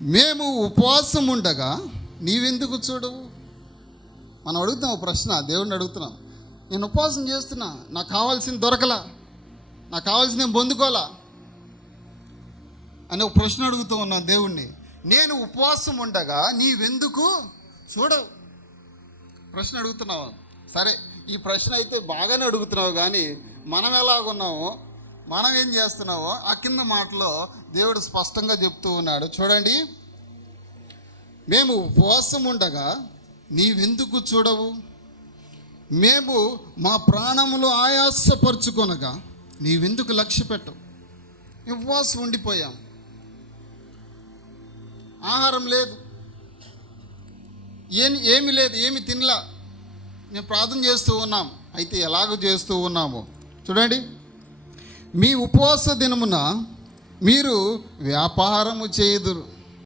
మేము ఉపవాసం ఉండగా నీవెందుకు చూడవు? మనం అడుగుతాం ప్రశ్న, దేవుడిని అడుగుతున్నాం. నేను ఉపవాసం చేస్తున్నా, నాకు కావాల్సింది దొరకలా, నాకు కావాల్సింది నేను పొందుకోలా అని ఒక ప్రశ్న అడుగుతూ ఉన్నాను దేవుణ్ణి. నేను ఉపవాసం ఉండగా నీవెందుకు చూడవు? ప్రశ్న అడుగుతున్నావు. సరే, ఈ ప్రశ్న అయితే బాగానే అడుగుతున్నావు, కానీ మనం ఎలాగున్నామో, మనం ఏం చేస్తున్నావో ఆ కింద మాటలో దేవుడు స్పష్టంగా చెప్తూ ఉన్నాడు. చూడండి, మేము ఉపవాసం ఉండగా నీవెందుకు చూడవు? మేము మా ప్రాణములు ఆయాసపరుచుకొనగా నీవెందుకు లక్ష్య పెట్టవు? ఉపవాసం ఉండిపోయాం, ఆహారం లేదు, ఏమి లేదు, ఏమి తినలా, మేము ప్రార్థన చేస్తూ ఉన్నాం. అయితే ఎలాగో చేస్తూ ఉన్నాము చూడండి. మీ ఉపవాస దినమున మీరు వ్యాపారము చేయుదురు.